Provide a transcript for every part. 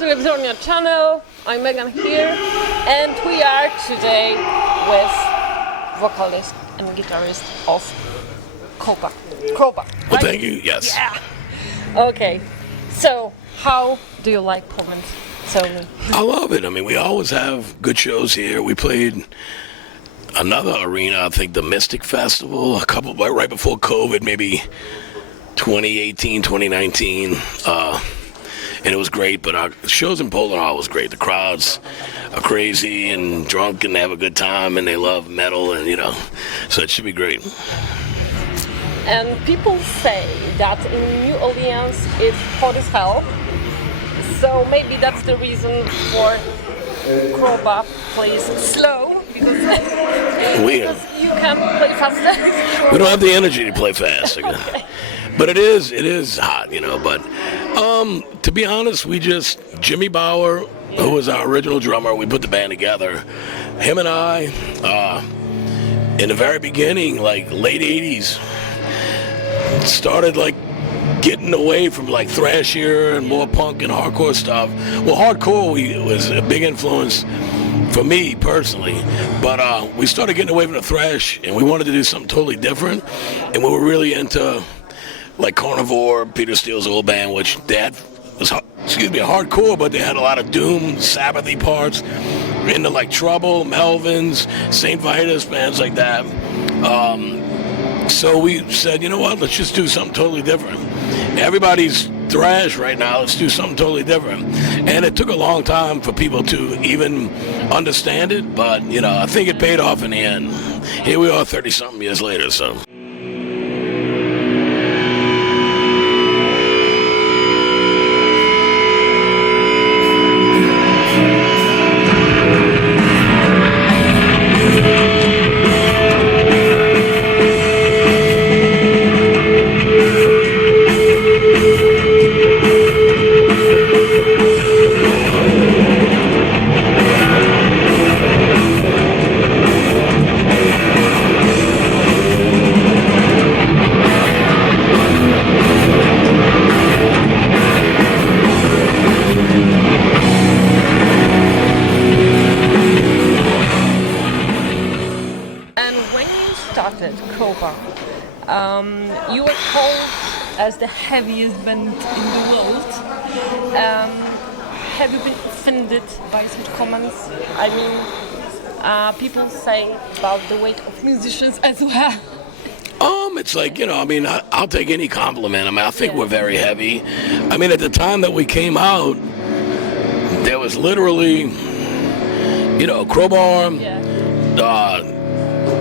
Televizornia channel. I'm Megan here, and we are today with vocalist and guitarist of Crowbar. Well, Right? thank you. Yes. Yeah. Okay. So, how do you like Poland? Tell me. I love it. I mean, we always have good shows here. We played another arena, I think the Mystic Festival, a couple right before COVID, maybe 2018, 2019. And it was great, but our shows in Poland are always great. The crowds are crazy and drunk and they have a good time and they love metal and, so it should be great. And people say that in New Orleans it's hot as hell. So maybe that's the reason for Crowbar plays slow because you can play faster. We don't have the energy to play fast. Okay. But it is hot, But to be honest, Jimmy Bauer, who was our original drummer, we put the band together. Him and I, in the very beginning, like late 80s, started like getting away from like thrashier and more punk and hardcore stuff. Well, hardcore was a big influence for me personally, but we started getting away from the thrash and we wanted to do something totally different, and we were really into like Carnivore, Peter Steele's old band, which was hardcore, but they had a lot of doom, Sabbathy parts, into like Trouble, Melvins, St. Vitus, bands like that. So we said, you know what, let's just do something totally different. Everybody's thrash right now, let's do something totally different. And it took a long time for people to even understand it, but, I think it paid off in the end. Here we are 30-something years later, so. Crowbar. You were called as the heaviest band in the world. Have you been offended by such comments? I mean, people say about the weight of musicians as well. It's like, I'll take any compliment. I think we're very heavy. At the time that we came out, there was literally, Crowbar,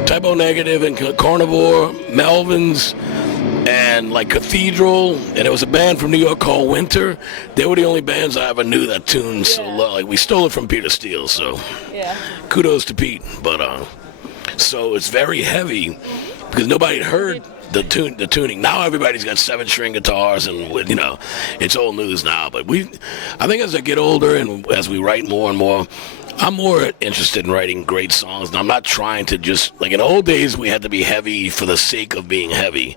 Typo Negative and Carnivore, Melvins, and like Cathedral, and it was a band from New York called Winter. They were the only bands I ever knew that tuned so low. Like, we stole it from Peter Steele, so kudos to Pete. But so it's very heavy because nobody had heard the tuning. Now everybody's got 7-string guitars, and it's old news now. But I think as I get older and as we write more and more, I'm more interested in writing great songs, and I'm not trying to just, like in the old days, we had to be heavy for the sake of being heavy,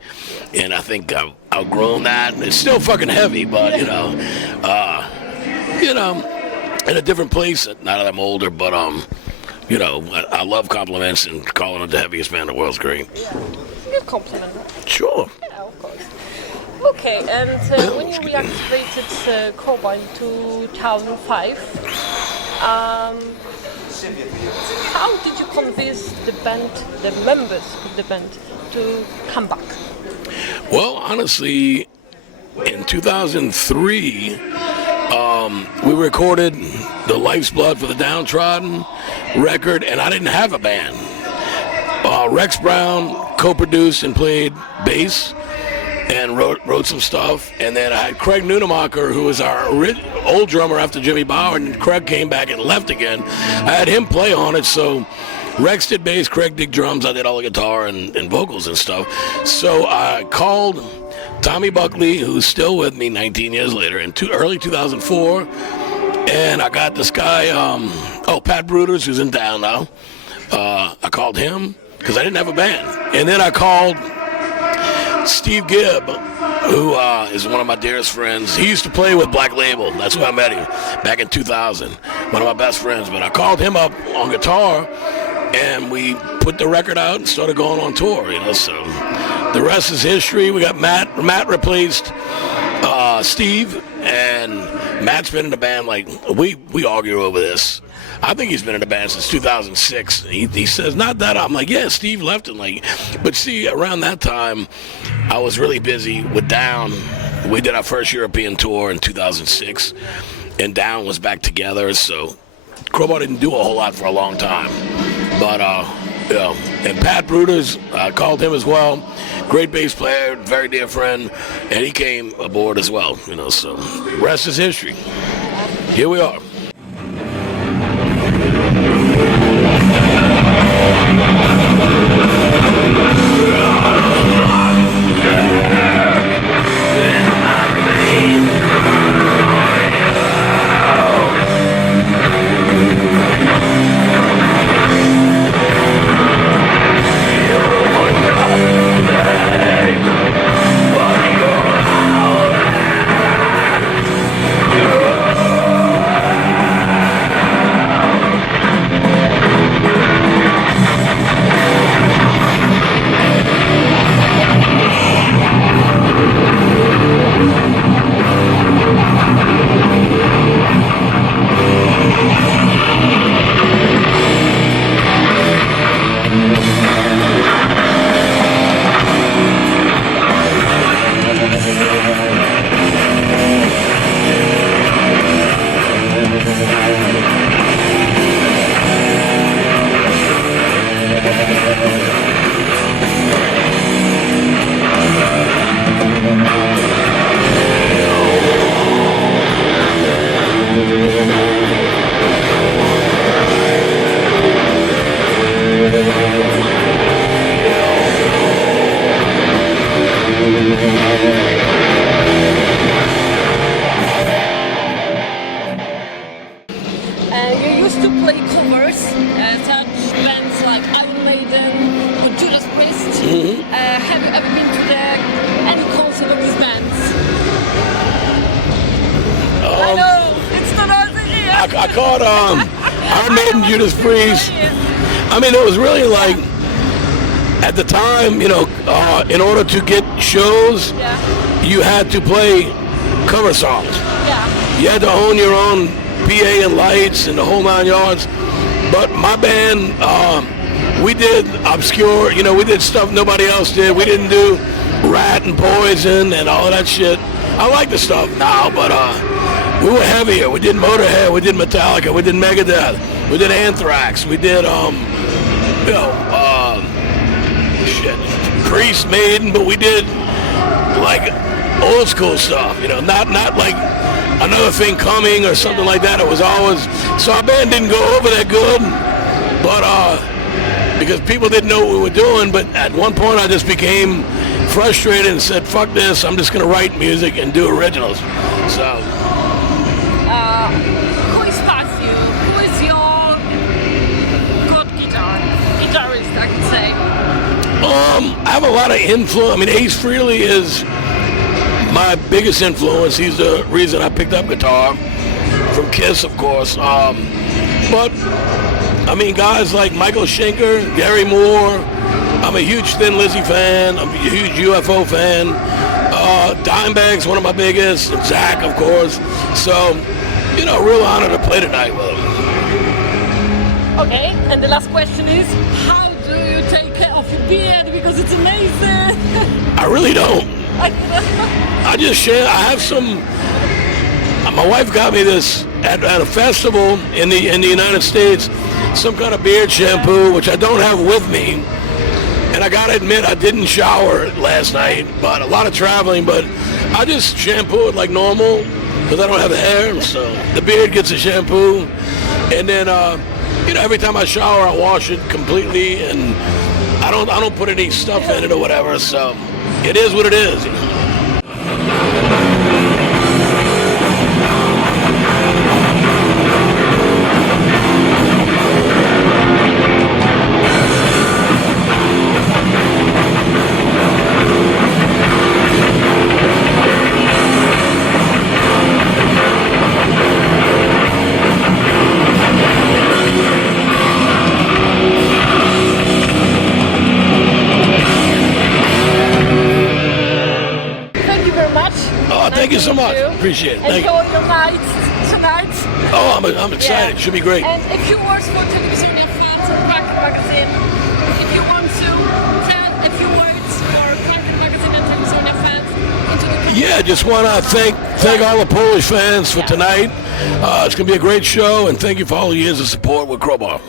and I think I've outgrown that. It's still fucking heavy, but, in a different place now that I'm older, but, I love compliments, and calling it the heaviest band in the world is great. Yeah, good compliment. Sure. Yeah, of course. Okay, and when you reactivated Crowbar in 2005, how did you convince the members of the band, to come back? Well, honestly, in 2003, we recorded the Life's Blood for the Downtrodden record, and I didn't have a band. Rex Brown co-produced and played bass and wrote some stuff, and then I had Craig Nunemacher, who was our old drummer after Jimmy Bauer, and Craig came back and left again. I had him play on it, so Rex did bass, Craig did drums, I did all the guitar and vocals and stuff. So I called Tommy Buckley, who's still with me 19 years later, in early 2004, and I got this guy, Pat Bruders, who's in town now. I called him because I didn't have a band, and then I called Steve Gibb, who is one of my dearest friends. He used to play with Black Label. That's where I met him back in 2000. One of my best friends. But I called him up on guitar, and we put the record out and started going on tour. So the rest is history. We got Matt. Matt replaced Steve, and Matt's been in the band. Like we argue over this. I think he's been in the band since 2006. He says, not that. I'm like, yeah, Steve left it. Like, but see, around that time, I was really busy with Down. We did our first European tour in 2006, and Down was back together. So Crowbar didn't do a whole lot for a long time. But, and Pat Bruders, I called him as well. Great bass player, very dear friend, and he came aboard as well. So rest is history. Here we are. I caught Iron Maiden, Judas Priest. I mean, it was really like, at the time, in order to get shows, you had to play cover songs. Yeah. You had to own your own PA and lights and the whole 9 yards. But my band, we did obscure, we did stuff nobody else did. We didn't do Rat and Poison and all of that shit. I like the stuff now, but we were heavier. We did Motorhead, we did Metallica, we did Megadeth, we did Anthrax, we did Priest, Maiden, but we did like old school stuff, not like Another Thing Coming or something like that. It was always, so our band didn't go over that good, but because people didn't know what we were doing. But at one point I just became frustrated and said, fuck this, I'm just gonna write music and do originals. So who inspires you? Who is your god guitarist, I could say? I have a lot of influence. I mean, Ace Frehley is my biggest influence. He's the reason I picked up guitar, from Kiss, of course. But I mean, guys like Michael Schenker, Gary Moore. I'm a huge Thin Lizzy fan. I'm a huge UFO fan. Dimebag's one of my biggest. And Zach, of course. So, real honor to play tonight with him. Okay, and the last question is, how do you take care of your beard? Because it's amazing. I really don't. I just share. I have some. My wife got me this at a festival in the United States, some kind of beard shampoo, which I don't have with me. And I gotta admit, I didn't shower last night, but a lot of traveling. But I just shampoo it like normal because I don't have hair, so the beard gets a shampoo. And then, every time I shower, I wash it completely, and I don't put any stuff in it or whatever. So it is what it is. Appreciate it. Thank you. Enjoy your night tonight. Oh, I'm excited. Should be great. And a few words for Televizornia fans and KRAKEN magazine. If you want to tell a few words for KRAKEN magazine and Televizornia fans into the community. Yeah, just want to thank all the Polish fans for tonight. It's going to be a great show, and thank you for all the years of support with Crowbar.